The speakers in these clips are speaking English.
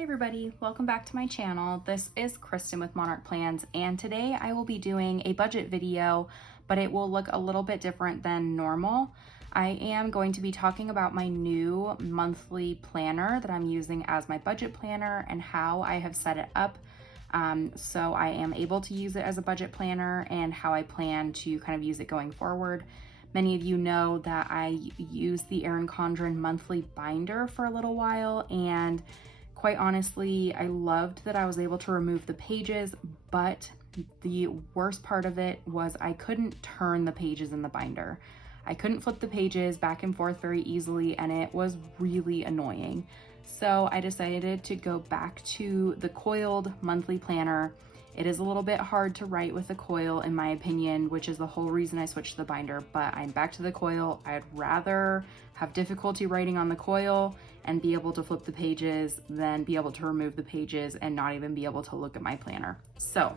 Hey everybody, welcome back to my channel. This is Kristen with Monarch Plans, and today I will be doing a budget video, but it will look a little bit different than normal. I am going to be talking about my new monthly planner that I'm using as my budget planner and how I have set it up so I am able to use it as a budget planner and how I plan to kind of use it going forward. Many of you know that I used the Erin Condren monthly binder for a little while, and quite honestly, I loved that I was able to remove the pages, but the worst part of it was I couldn't turn the pages in the binder. I couldn't flip the pages back and forth very easily, and it was really annoying. So I decided to go back to the coiled monthly planner. It is a little bit hard to write with the coil, in my opinion, which is the whole reason I switched to the binder, but I'm back to the coil. I'd rather have difficulty writing on the coil and be able to flip the pages than be able to remove the pages and not even be able to look at my planner. So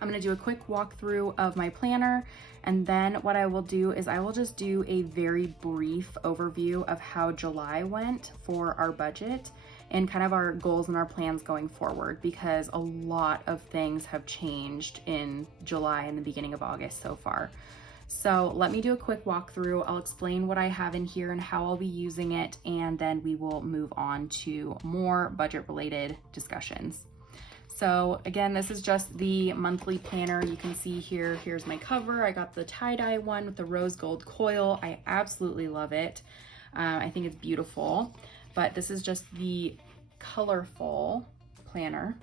I'm gonna do a quick walkthrough of my planner, and then what I will do is I will just do a very brief overview of how July went for our budget and kind of our goals and our plans going forward, because a lot of things have changed in July and the beginning of August so far. So let me do a quick walkthrough. I'll explain what I have in here and how I'll be using it, and then we will move on to more budget related discussions. So again, this is just the monthly planner. You can see here, here's my cover. I got the tie-dye one with the rose gold coil. I absolutely love it. I think it's beautiful, but this is just the colorful planner.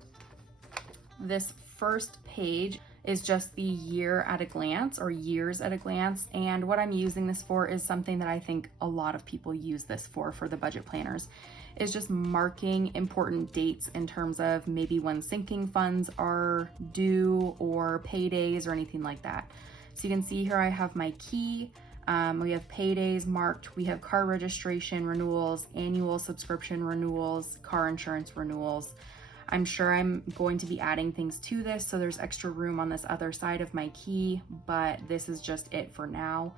This first page is just the year at a glance, or years at a glance. And what I'm using this for is something that I think a lot of people use this for the budget planners, is just marking important dates in terms of maybe when sinking funds are due or paydays or anything like that. So you can see here I have my key. We have paydays marked. We have car registration renewals, annual subscription renewals, car insurance renewals. I'm sure I'm going to be adding things to this, so there's extra room on this other side of my key, but this is just it for now.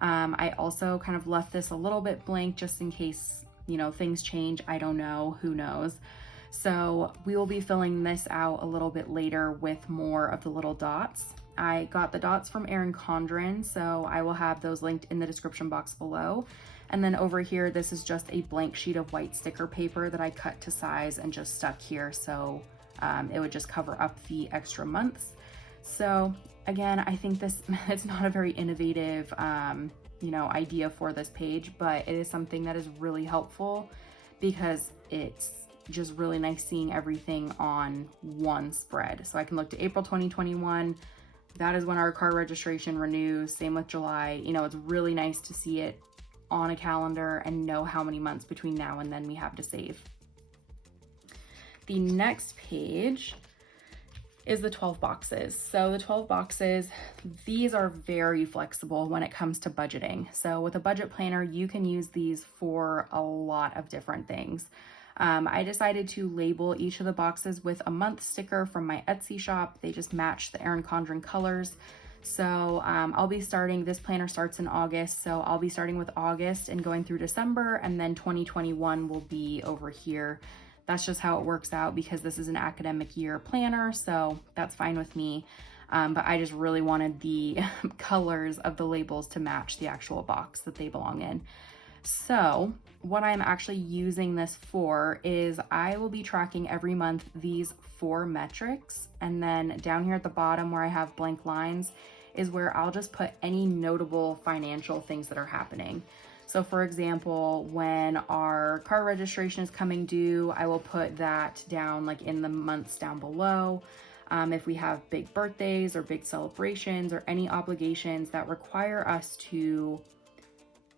I also kind of left this a little bit blank just in case, you know, things change. I don't know, who knows? So we will be filling this out a little bit later with more of the little dots. I got the dots from Erin Condren, so I will have those linked in the description box below. And then over here, this is just a blank sheet of white sticker paper that I cut to size and just stuck here, so it would just cover up the extra months. So again, I think this, it's not a very innovative, you know, idea for this page, but it is something that is really helpful because it's just really nice seeing everything on one spread. So I can look to April 2021. That is when our car registration renews. Same with July. You know, it's really nice to see it on a calendar and know how many months between now and then we have to save. The next page is the 12 boxes. So the 12 boxes, these are very flexible when it comes to budgeting. So with a budget planner, you can use these for a lot of different things. I decided to label each of the boxes with a month sticker from my Etsy shop. They just match the Erin Condren colors. So I'll be starting, this planner starts in August, so I'll be starting with August and going through December, and then 2021 will be over here. That's just how it works out because this is an academic year planner, so that's fine with me. But I just really wanted the colors of the labels to match the actual box that they belong in. So what I'm actually using this for is I will be tracking every month these 4 metrics, and then down here at the bottom where I have blank lines is where I'll just put any notable financial things that are happening. So for example, when our car registration is coming due, I will put that down like in the months down below. If we have big birthdays or big celebrations or any obligations that require us to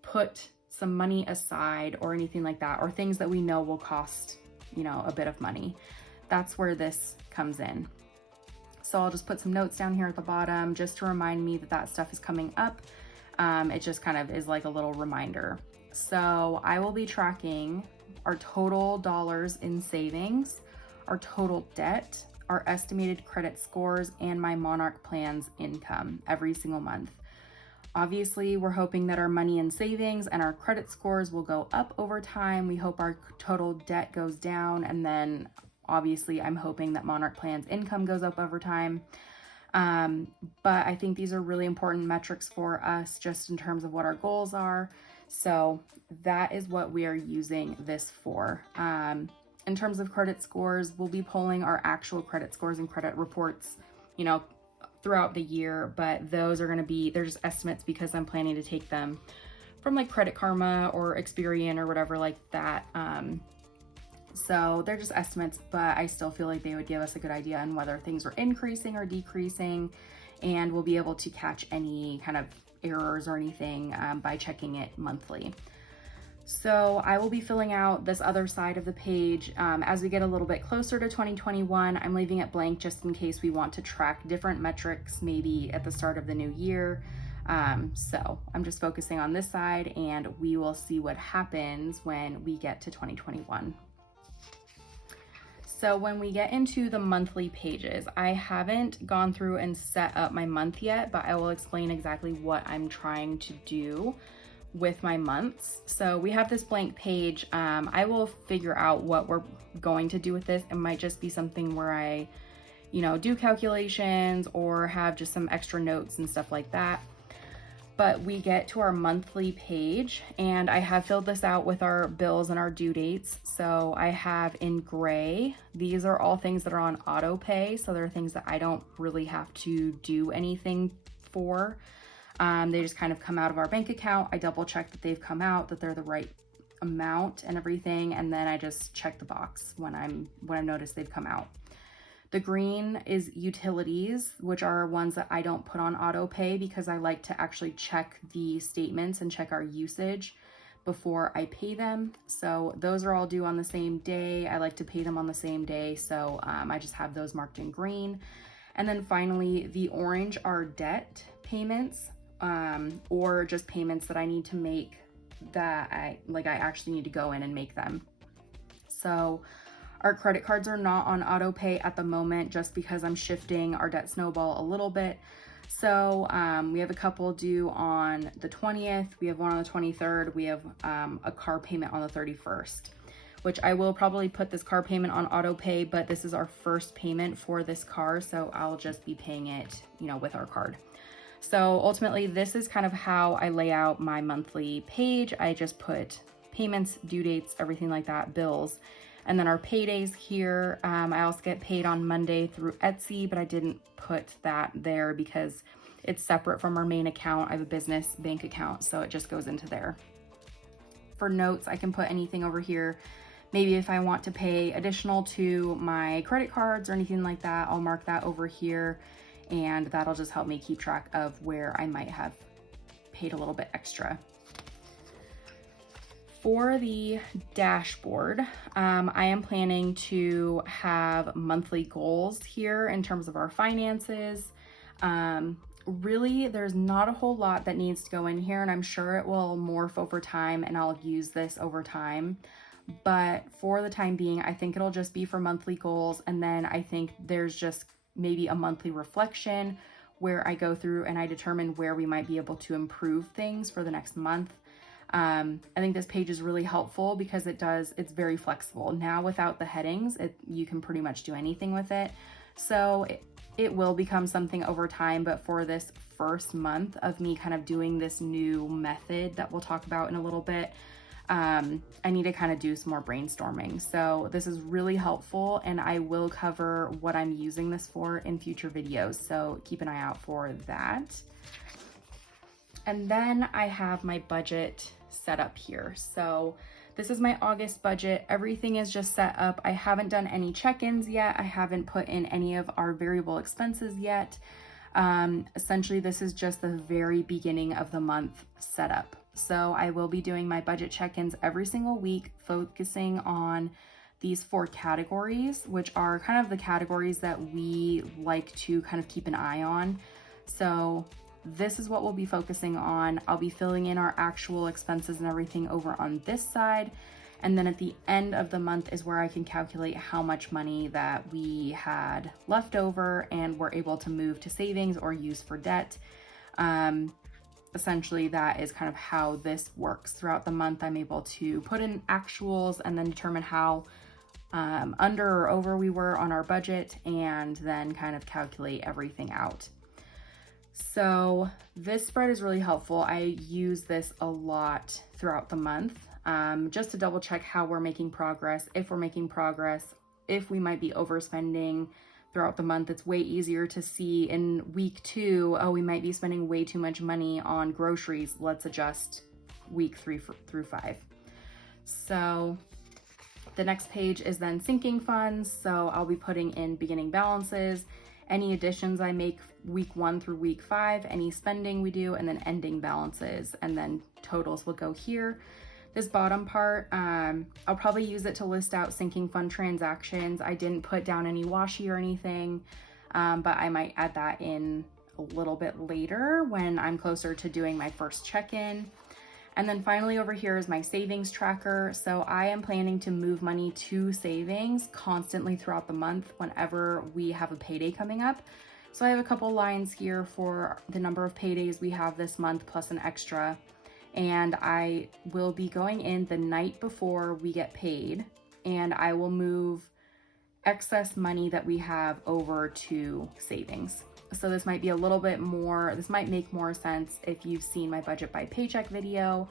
put some money aside or anything like that, or things that we know will cost, you know, a bit of money, that's where this comes in. So I'll just put some notes down here at the bottom just to remind me that that stuff is coming up. It just kind of is like a little reminder. So I will be tracking our total dollars in savings, our total debt, our estimated credit scores, and my Monarch Plans income every single month. Obviously, we're hoping that our money and savings and our credit scores will go up over time. We hope our total debt goes down. And then obviously, I'm hoping that Monarch Plan's income goes up over time. But I think these are really important metrics for us just in terms of what our goals are. So that is what we are using this for. In terms of credit scores, we'll be pulling our actual credit scores and credit reports, you know, throughout the year, but those are going to be, they're just estimates because I'm planning to take them from like Credit Karma or Experian or whatever like that. So they're just estimates, but I still feel like they would give us a good idea on whether things are increasing or decreasing, and we'll be able to catch any kind of errors or anything by checking it monthly. So I will be filling out this other side of the page as we get a little bit closer to 2021. I'm leaving it blank just in case we want to track different metrics maybe at the start of the new year. So I'm just focusing on this side, and we will see what happens when we get to 2021. So when we get into the monthly pages, I haven't gone through and set up my month yet, but I will explain exactly what I'm trying to do with my months. So we have this blank page. I will figure out what we're going to do with this. It might just be something where I, you know, do calculations or have just some extra notes and stuff like that. But we get to our monthly page, and I have filled this out with our bills and our due dates. So I have in gray, these are all things that are on auto pay. So they're things that I don't really have to do anything for. They just kind of come out of our bank account. I double check that they've come out, that they're the right amount and everything. And then I just check the box when I've noticed they've come out. The green is utilities, which are ones that I don't put on auto pay because I like to actually check the statements and check our usage before I pay them. So those are all due on the same day. I like to pay them on the same day. So I just have those marked in green. And then finally, the orange are debt payments. Or just payments that I need to make that I actually need to go in and make them. So our credit cards are not on auto pay at the moment just because I'm shifting our debt snowball a little bit. So we have a couple due on the 20th, we have one on the 23rd, we have a car payment on the 31st, which I will probably put this car payment on auto pay, but this is our first payment for this car, so I'll just be paying it, you know, with our card. So ultimately, this is kind of how I lay out my monthly page. I just put payments, due dates, everything like that, bills, and then our paydays here. I also get paid on Monday through Etsy, but I didn't put that there because it's separate from our main account. I have a business bank account, so it just goes into there. For notes, I can put anything over here. Maybe if I want to pay additional to my credit cards or anything like that, I'll mark that over here. And that'll just help me keep track of where I might have paid a little bit extra. For the dashboard, I am planning to have monthly goals here in terms of our finances. Really, there's not a whole lot that needs to go in here, and I'm sure it will morph over time and I'll use this over time. But for the time being, I think it'll just be for monthly goals. And then I think there's just maybe a monthly reflection where I go through and I determine where we might be able to improve things for the next month. I think this page is really helpful because it's very flexible. Now without the headings, you can pretty much do anything with it. So it will become something over time, but for this first month of me kind of doing this new method that we'll talk about in a little bit, I need to kind of do some more brainstorming. So this is really helpful, and I will cover what I'm using this for in future videos. So keep an eye out for that. And then I have my budget set up here. So this is my August budget. Everything is just set up. I haven't done any check-ins yet. I haven't put in any of our variable expenses yet. Essentially, this is just the very beginning of the month setup. So I will be doing my budget check-ins every single week, focusing on these 4 categories, which are kind of the categories that we like to kind of keep an eye on. So this is what we'll be focusing on. I'll be filling in our actual expenses and everything over on this side. And then at the end of the month is where I can calculate how much money that we had left over and we're able to move to savings or use for debt. essentially that is kind of how this works. Throughout the month, I'm able to put in actuals and then determine how under or over we were on our budget, and then kind of calculate everything out. So this spread is really helpful. I use this a lot throughout the month, just to double check how we're making progress, if we're making progress, if we might be overspending throughout the month. It's way easier to see in week 2, oh, we might be spending way too much money on groceries. Let's adjust week 3 through 5. So the next page is then sinking funds. So I'll be putting in beginning balances, any additions I make week 1 through week 5, any spending we do, and then ending balances, and then totals will go here. This bottom part, I'll probably use it to list out sinking fund transactions. I didn't put down any washi or anything, but I might add that in a little bit later when I'm closer to doing my first check-in. And then finally over here is my savings tracker. So I am planning to move money to savings constantly throughout the month whenever we have a payday coming up. So I have a couple lines here for the number of paydays we have this month plus an extra. And I will be going in the night before we get paid, and I will move excess money that we have over to savings. So this might be a little bit more, this might make more sense if you've seen my budget by paycheck video.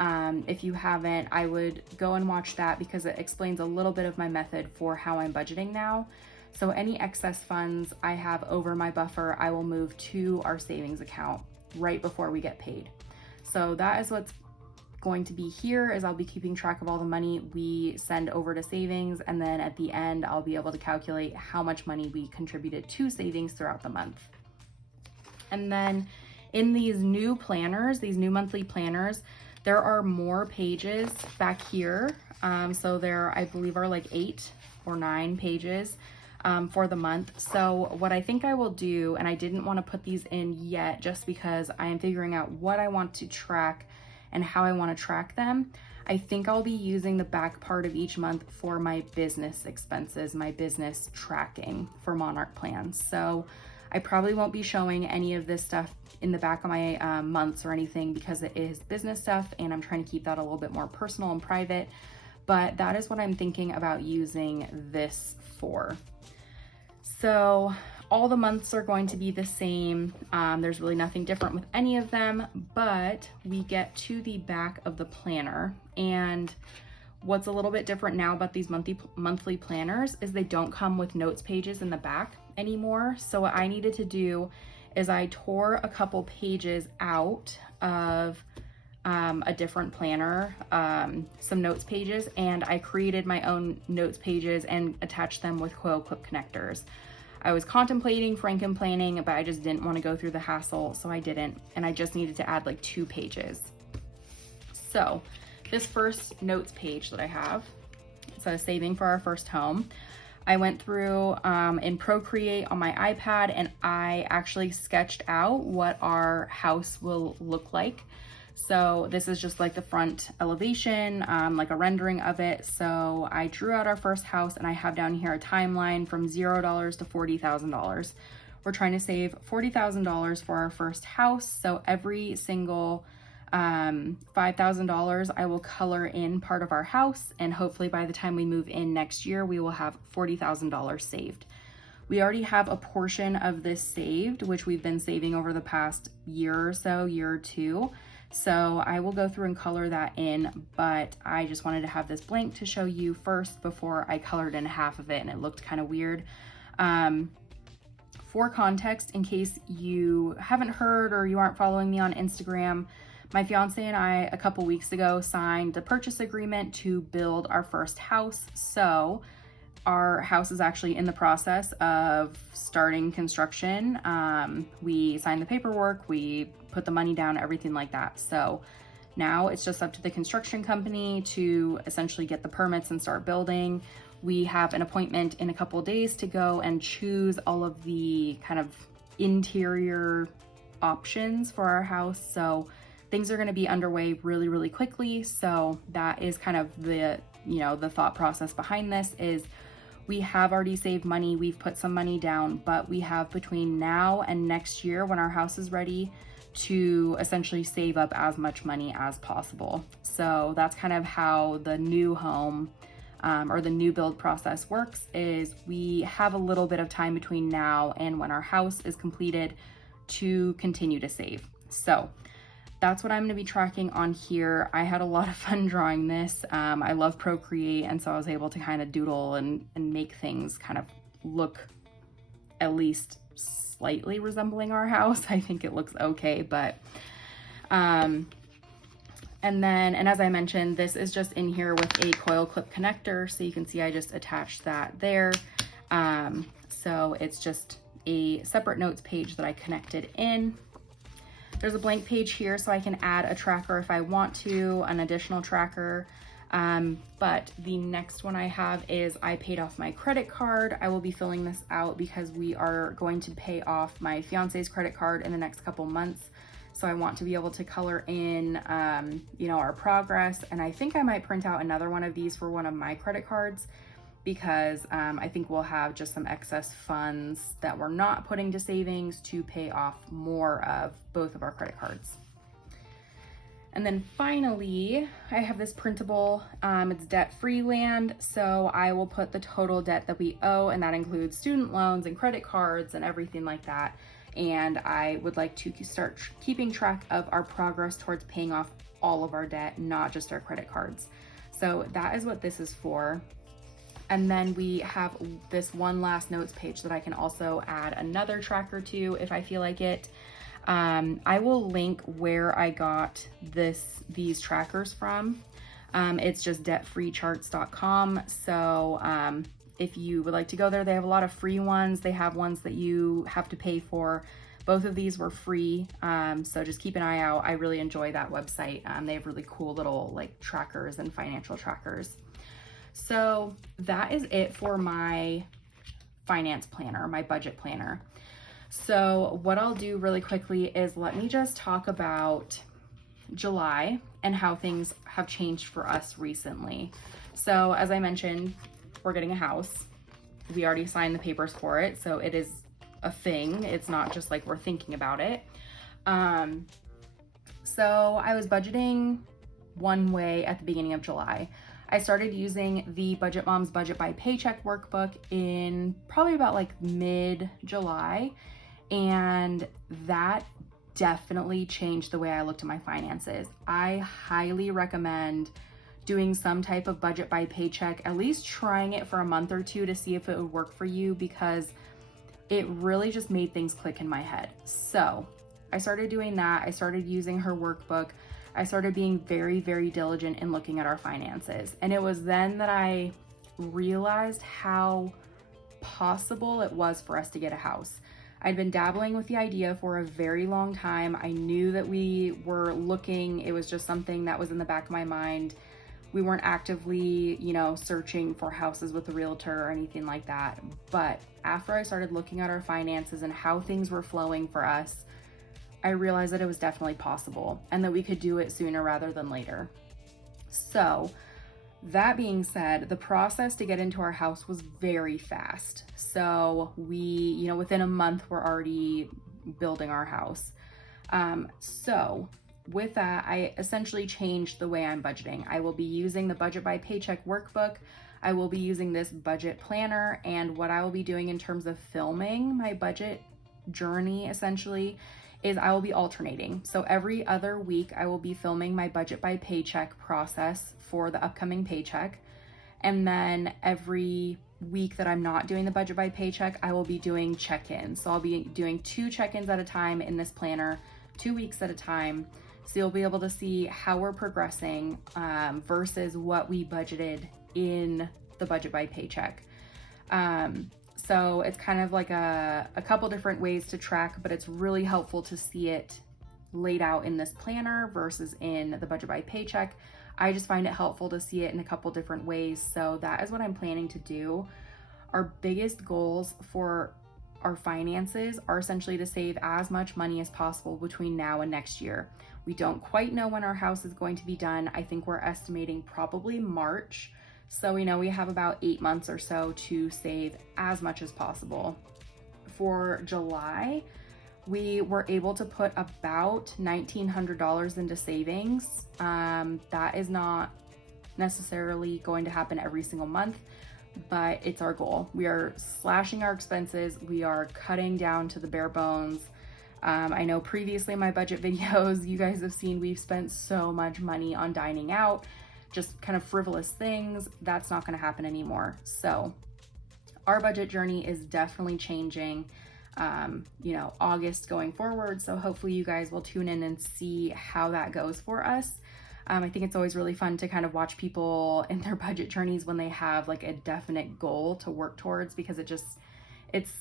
If you haven't, I would go and watch that because it explains a little bit of my method for how I'm budgeting now. So any excess funds I have over my buffer, I will move to our savings account right before we get paid. So that is what's going to be here, is I'll be keeping track of all the money we send over to savings, and then at the end I'll be able to calculate how much money we contributed to savings throughout the month. And then in these new planners, these new monthly planners, there are more pages back here. So there, I believe, are like 8 or 9 pages for the month. So what I think I will do, and I didn't want to put these in yet just because I am figuring out what I want to track and how I want to track them. I think I'll be using the back part of each month for my business expenses, my business tracking for Monarch plans. So I probably won't be showing any of this stuff in the back of my months or anything because it is business stuff and I'm trying to keep that a little bit more personal and private. But that is what I'm thinking about using this for. So all the months are going to be the same. There's really nothing different with any of them, but we get to the back of the planner. And what's a little bit different now about these monthly planners is they don't come with notes pages in the back anymore. So what I needed to do is I tore a couple pages out of a different planner, some notes pages, and I created my own notes pages and attached them with coil clip connectors. I was contemplating Franken planning, but I just didn't want to go through the hassle, so I didn't, and I just needed to add like 2 pages. So this first notes page that I have, it says saving for our first home. I went through in Procreate on my iPad and I actually sketched out what our house will look like. So this is just like the front elevation, like a rendering of it. So I drew out our first house and I have down here a timeline from $0 to $40,000. We're trying to save $40,000 for our first house. So every single $5,000 I will color in part of our house, and hopefully by the time we move in next year, we will have $40,000 saved. We already have a portion of this saved, which we've been saving over the past year or so, year or two. So I will go through and color that in, but I just wanted to have this blank to show you first before I colored in half of it and it looked kind of weird. For context, in case you haven't heard or you aren't following me on Instagram, my fiance and I a couple weeks ago signed a purchase agreement to build our first house. So our house is actually in the process of starting construction. We signed the paperwork, we put the money down, everything like that. So now it's just up to the construction company to essentially get the permits and start building. We have an appointment in a couple of days to go and choose all of the kind of interior options for our house. So things are going to be underway really, really quickly. So that is kind of the, the thought process behind this is we have already saved money. We've put some money down, but we have between now and next year when our house is ready to essentially save up as much money as possible. So that's kind of how the new home or the new build process works, is we have a little bit of time between now and when our house is completed to continue to save. So that's what I'm gonna be tracking on here. I had a lot of fun drawing this. I love Procreate, and so I was able to kind of doodle and make things kind of look at least slightly resembling our house. I think it looks okay, but and as I mentioned, this is just in here with a coil clip connector. So you can see I just attached that there. So it's just a separate notes page that I connected in. There's a blank page here so I can add a tracker if I want to, an additional tracker. But the next one I have is I paid off my credit card. I will be filling this out because we are going to pay off my fiance's credit card in the next couple months. So I want to be able to color in, you know, our progress. And I think I might print out another one of these for one of my credit cards, because I think we'll have just some excess funds that we're not putting to savings to pay off more of both of our credit cards. And then finally, I have this printable, it's debt-free land. So I will put the total debt that we owe, and that includes student loans and credit cards and everything like that. And I would like to start keeping track of our progress towards paying off all of our debt, not just our credit cards. So that is what this is for. And then we have this one last notes page that I can also add another tracker to if I feel like it. I will link where I got these trackers from. It's just debtfreecharts.com. So if you would like to go there, they have a lot of free ones. They have ones that you have to pay for. Both of these were free. So just keep an eye out. I really enjoy that website. They have really cool little like trackers and financial trackers. So that is it for my finance planner, my budget planner. So what I'll do really quickly is let me just talk about July and how things have changed for us recently. So as I mentioned, we're getting a house. We already signed the papers for it, so it is a thing. It's not just like we're thinking about it. So I was budgeting one way at the beginning of July. I started using the Budget Moms Budget by Paycheck workbook in probably about like mid-July, and that definitely changed the way I looked at my finances. I highly recommend doing some type of budget by paycheck, at least trying it for a month or two to see if it would work for you, because it really just made things click in my head. So I started doing that. I started using her workbook. I started being very, very diligent in looking at our finances. And it was then that I realized how possible it was for us to get a house. I'd been dabbling with the idea for a very long time. I knew that we were looking. It was just something that was in the back of my mind. We weren't actively, you know, searching for houses with a realtor or anything like that. But after I started looking at our finances and how things were flowing for us, I realized that it was definitely possible and that we could do it sooner rather than later. So that being said, the process to get into our house was very fast. So we, you know, within a month, we're already building our house. So with that, I essentially changed the way I'm budgeting. I will be using the Budget by Paycheck workbook. I will be using this budget planner, and what I will be doing in terms of filming my budget journey essentially is I will be alternating. So every other week I will be filming my Budget by Paycheck process for the upcoming paycheck. And then every week that I'm not doing the Budget by Paycheck, I will be doing check-ins. So I'll be doing 2 check-ins at a time in this planner, 2 weeks at a time. So you'll be able to see how we're progressing versus what we budgeted in the Budget by Paycheck. So it's kind of like a couple different ways to track, but it's really helpful to see it laid out in this planner versus in the Budget by Paycheck. I just find it helpful to see it in a couple different ways. So that is what I'm planning to do. Our biggest goals for our finances are essentially to save as much money as possible between now and next year. We don't quite know when our house is going to be done. I think we're estimating probably March. So we know we have about 8 months or so to save as much as possible. For July, We were able to put about $1,900 into savings. That is not necessarily going to happen every single month, but it's our goal. We are slashing our expenses. We are cutting down to the bare bones. I know previously in my budget videos, you guys have seen we've spent so much money on dining out, just kind of frivolous things. That's not going to happen anymore. So our budget journey is definitely changing, August going forward. So hopefully you guys will tune in and see how that goes for us. I think it's always really fun to kind of watch people in their budget journeys when they have like a definite goal to work towards, because it's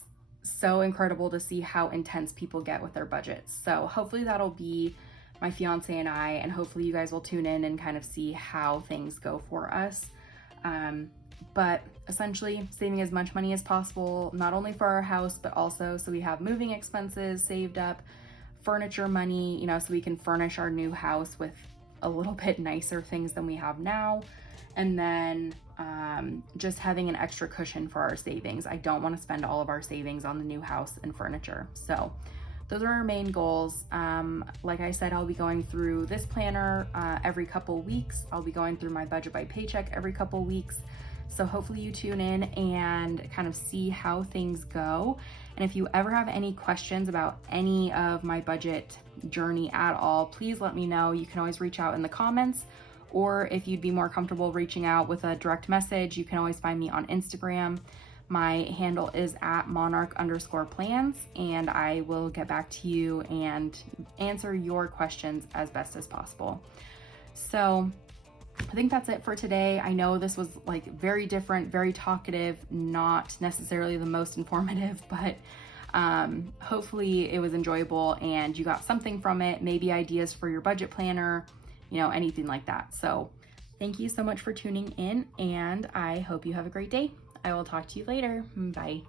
so incredible to see how intense people get with their budgets. So hopefully that'll be my fiance and I, and hopefully you guys will tune in and kind of see how things go for us. But essentially saving as much money as possible, not only for our house, but also so we have moving expenses saved up, furniture money, so we can furnish our new house with a little bit nicer things than we have now. And then just having an extra cushion for our savings. I don't want to spend all of our savings on the new house and furniture. So those are our main goals. Like I said, I'll be going through this planner every couple weeks. I'll be going through my budget by paycheck every couple weeks. So hopefully you tune in and kind of see how things go. And if you ever have any questions about any of my budget journey at all, please let me know. You can always reach out in the comments, or if you'd be more comfortable reaching out with a direct message, you can always find me on Instagram. My handle is @monarch_plans, and I will get back to you and answer your questions as best as possible. So I think that's it for today. I know this was like very different, very talkative, not necessarily the most informative, but hopefully it was enjoyable and you got something from it, maybe ideas for your budget planner, anything like that. So thank you so much for tuning in, and I hope you have a great day. I will talk to you later. Bye.